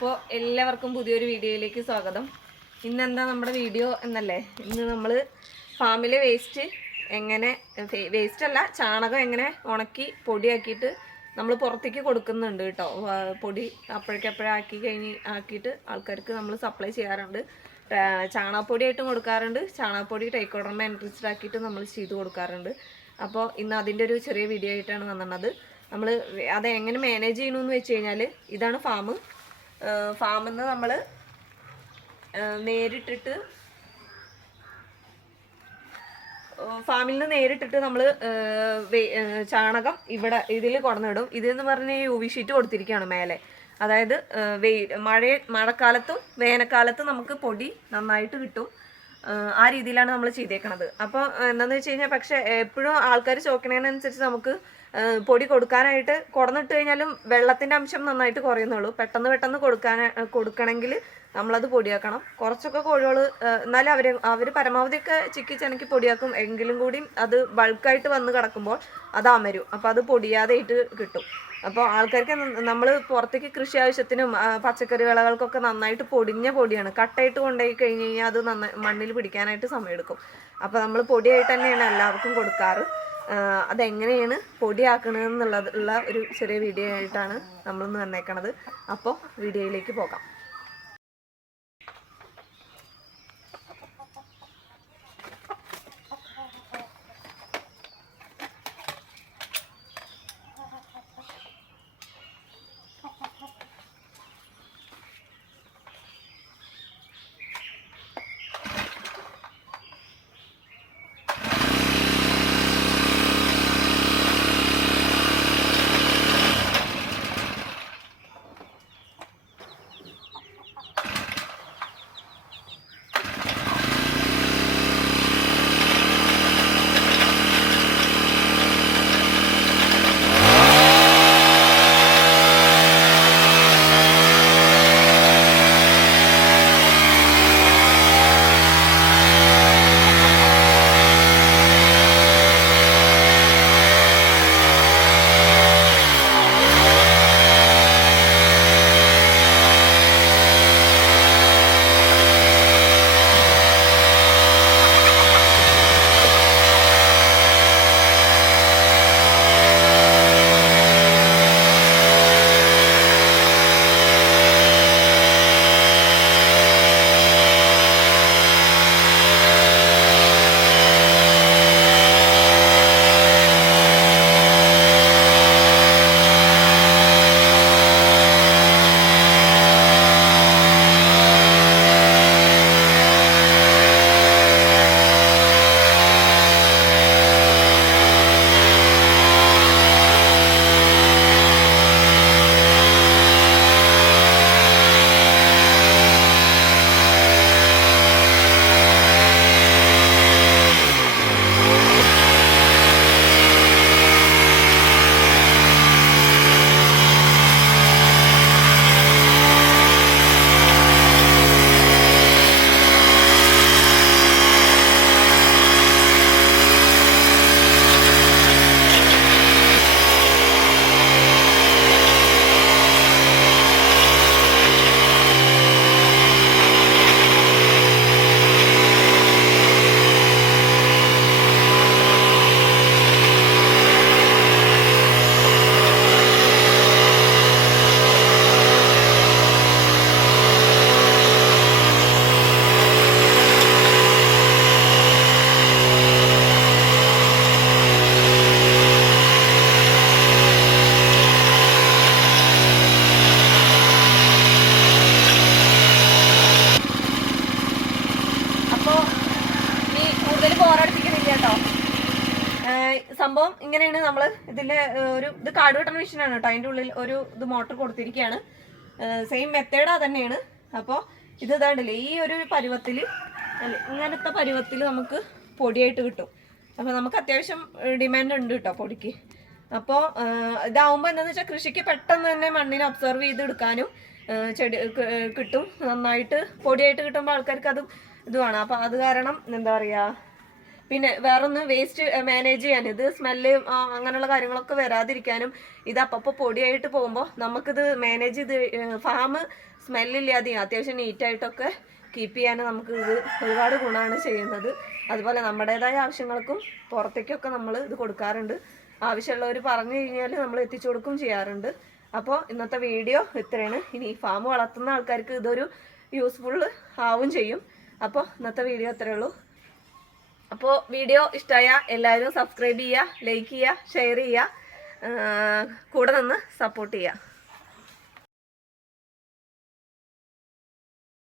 അപ്പോൾ എല്ലാവർക്കും പുതിയൊരു വീഡിയോയിലേക്ക് സ്വാഗതം. ഇന്നെന്താ നമ്മുടെ വീഡിയോ എന്നല്ലേ, ഇന്ന് നമ്മൾ ഫാമിലെ വേസ്റ്റ് എങ്ങനെ, വേസ്റ്റ് അല്ല ചാണകം എങ്ങനെ ഉണക്കി പൊടിയാക്കിയിട്ട് നമ്മൾ പുറത്തേക്ക് കൊടുക്കുന്നുണ്ട് കേട്ടോ. പൊടി അപ്പോഴേക്കപ്പോഴാക്കി ആക്കിയിട്ട് ആൾക്കാർക്ക് നമ്മൾ സപ്ലൈ ചെയ്യാറുണ്ട്. ചാണകപ്പൊടിയായിട്ടും കൊടുക്കാറുണ്ട്, ചാണകപ്പൊടി ടേക്ക് ഓർഡറിന് എൻട്രിസ്റ്റ് ആക്കിയിട്ട് നമ്മൾ ചെയ്ത് കൊടുക്കാറുണ്ട്. അപ്പോൾ ഇന്ന് അതിൻ്റെ ഒരു ചെറിയ വീഡിയോ ആയിട്ടാണ് വന്നത്. നമ്മൾ അത് എങ്ങനെ മാനേജ് ചെയ്യണമെന്ന് വെച്ച് കഴിഞ്ഞാൽ, ഇതാണ് ഫാമിൽ നിന്ന് നമ്മൾ നേരിട്ടിട്ട് നമ്മൾ ചാണകം ഇതിൽ കൊണ്ടുവന്നിടും. ഇതെന്ന് പറഞ്ഞാൽ യു വി ഷീറ്റ് കൊടുത്തിരിക്കുകയാണ് മേലെ. അതായത് മഴക്കാലത്തും വേനൽക്കാലത്തും നമുക്ക് പൊടി നന്നായിട്ട് കിട്ടും. ആ രീതിയിലാണ് നമ്മൾ ചെയ്തേക്കണത്. അപ്പോൾ എന്താണെന്ന് വെച്ച് കഴിഞ്ഞാൽ, പക്ഷെ എപ്പോഴും ആൾക്കാർ ചോദിക്കണതിനനുസരിച്ച് നമുക്ക് പൊടി കൊടുക്കാനായിട്ട് കൊടുന്നിട്ട് കഴിഞ്ഞാലും വെള്ളത്തിൻ്റെ അംശം നന്നായിട്ട് കുറയുന്നുള്ളൂ. പെട്ടെന്ന് കൊടുക്കണമെങ്കിൽ നമ്മളത് പൊടിയാക്കണം. കുറച്ചൊക്കെ കോഴികൾ എന്നാലും അവർ പരമാവധിയൊക്കെ ചിക്കി ചെനക്കി പൊടിയാക്കും. എങ്കിലും കൂടി അത് ബൾക്കായിട്ട് വന്ന് കിടക്കുമ്പോൾ അത് അമരും. അപ്പോൾ അത് പൊടിയാതെയായിട്ട് കിട്ടും. അപ്പോൾ ആൾക്കാർക്ക് നമ്മൾ പുറത്തേക്ക് കൃഷി ആവശ്യത്തിനും പച്ചക്കറി വിളകൾക്കൊക്കെ നന്നായിട്ട് പൊടിഞ്ഞ പൊടിയാണ്. കട്ടയിട്ട് കൊണ്ടുപോയി കഴിഞ്ഞ് കഴിഞ്ഞാൽ അത് മണ്ണിൽ പിടിക്കാനായിട്ട് സമയമെടുക്കും. അപ്പോൾ നമ്മൾ പൊടിയായിട്ട് തന്നെയാണ് എല്ലാവർക്കും കൊടുക്കാറ്. അതെങ്ങനെയാണ് പൊടിയാക്കണമെന്നുള്ളതുള്ള ഒരു ചെറിയ വീഡിയോ ആയിട്ടാണ് നമ്മളിന്ന് വന്നേക്കണത്. അപ്പോൾ വീഡിയോയിലേക്ക് പോകാം. സംഭവം ഇങ്ങനെയാണ്. നമ്മൾ ഇതിന്റെ ഇത് കാട് വെട്ടണ മെഷീനാണ് കേട്ടോ. അതിൻ്റെ ഉള്ളിൽ ഇത് മോട്ടർ കൊടുത്തിരിക്കുകയാണ്. സെയിം മെത്തേഡ് തന്നെയാണ്. അപ്പോൾ ഇത് ഇതാണ്ടല്ലേ, ഈ ഒരു പരുവത്തിൽ, ഇങ്ങനത്തെ പരുവത്തിൽ നമുക്ക് പൊടിയായിട്ട് കിട്ടും. അപ്പോൾ നമുക്ക് അത്യാവശ്യം ഡിമാൻഡ് ഉണ്ട് കേട്ടോ പൊടിക്ക്. അപ്പോൾ ഇതാവുമ്പോൾ എന്താണെന്ന് വെച്ചാൽ കൃഷിക്ക് പെട്ടെന്ന് തന്നെ മണ്ണിനെ ഒബ്സർവ് ചെയ്തെടുക്കാനും കിട്ടും. നന്നായിട്ട് പൊടിയായിട്ട് കിട്ടുമ്പോൾ ആൾക്കാർക്ക് അത് ഇതുമാണ്. അപ്പോൾ അത് കാരണം എന്താ പറയുക, പിന്നെ വേറൊന്ന് വേസ്റ്റ് മാനേജ് ചെയ്യാൻ, ഇത് സ്മെല്ല് അങ്ങനെയുള്ള കാര്യങ്ങളൊക്കെ വരാതിരിക്കാനും ഇത് അപ്പോൾ പൊടിയായിട്ട് പോകുമ്പോൾ നമുക്കിത് മാനേജ് ചെയ്ത് ഫാം സ്മെല്ലില്ലാതെയും അത്യാവശ്യം നീറ്റായിട്ടൊക്കെ കീപ്പ് ചെയ്യാനും നമുക്ക് ഇത് ഒരുപാട് ഗുണമാണ് ചെയ്യുന്നത്. അതുപോലെ നമ്മുടേതായ ആവശ്യങ്ങൾക്കും പുറത്തേക്കൊക്കെ നമ്മൾ ഇത് കൊടുക്കാറുണ്ട്. ആവശ്യമുള്ളവർ പറഞ്ഞു കഴിഞ്ഞാൽ നമ്മൾ എത്തിച്ചു കൊടുക്കും ചെയ്യാറുണ്ട്. അപ്പോൾ ഇന്നത്തെ വീഡിയോ ഇത്രയാണ്. ഇനി ഫാം വളർത്തുന്ന ആൾക്കാർക്ക് ഇതൊരു യൂസ്ഫുൾ ആവും ചെയ്യും. അപ്പോൾ ഇന്നത്തെ വീഡിയോ ഇത്രയേ ഉള്ളൂ. അപ്പോൾ വീഡിയോ ഇഷ്ടമായ എല്ലാവരും സബ്സ്ക്രൈബ് ചെയ്യുക, ലൈക്ക് ചെയ്യുക, ഷെയർ ചെയ്യുക, കൂടെ നിന്ന് സപ്പോർട്ട് ചെയ്യുക.